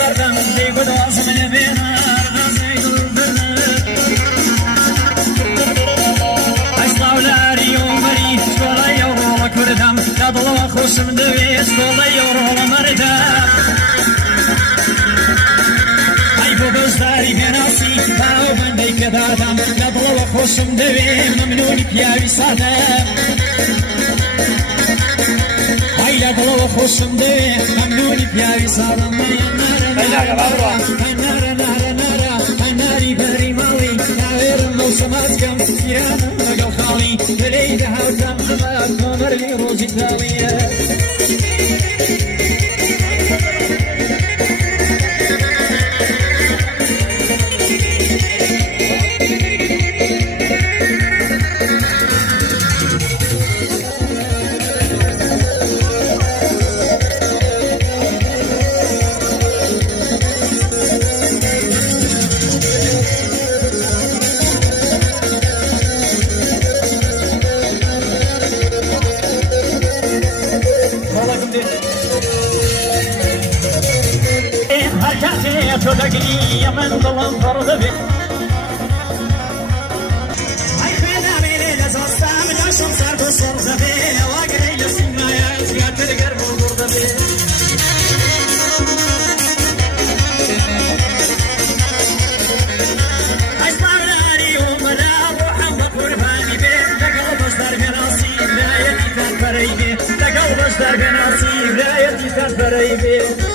صردم دیگه داز من بینا نزید البرد اشتاولاری عمری شکلای رولا کردم دادلا خوشم دوی شکلای رولا مردم ای بودشتاری بناسی باو بندی که دادم دادلا خوشم دوی ممنونی پیاوی سادم ای دادلا خوشم دوی ممنونی پیاوی سادم ناری بری مالی ناویرم موسمات کم ایرانم مگل خالی بلیده هاوتم دمات ممرلی روزی تاویه من ضلم فرض بك أي خينا بيني لزوستا من عشم صار بصر زبين واقعي لسما يا زياد القرب وبرد بي أسمع ناري وملا روحا بقرباني بي تقلب أصدر بناصيب لا يدي تنفري بي تقلب أصدر بناصيب لا يدي تنفري بي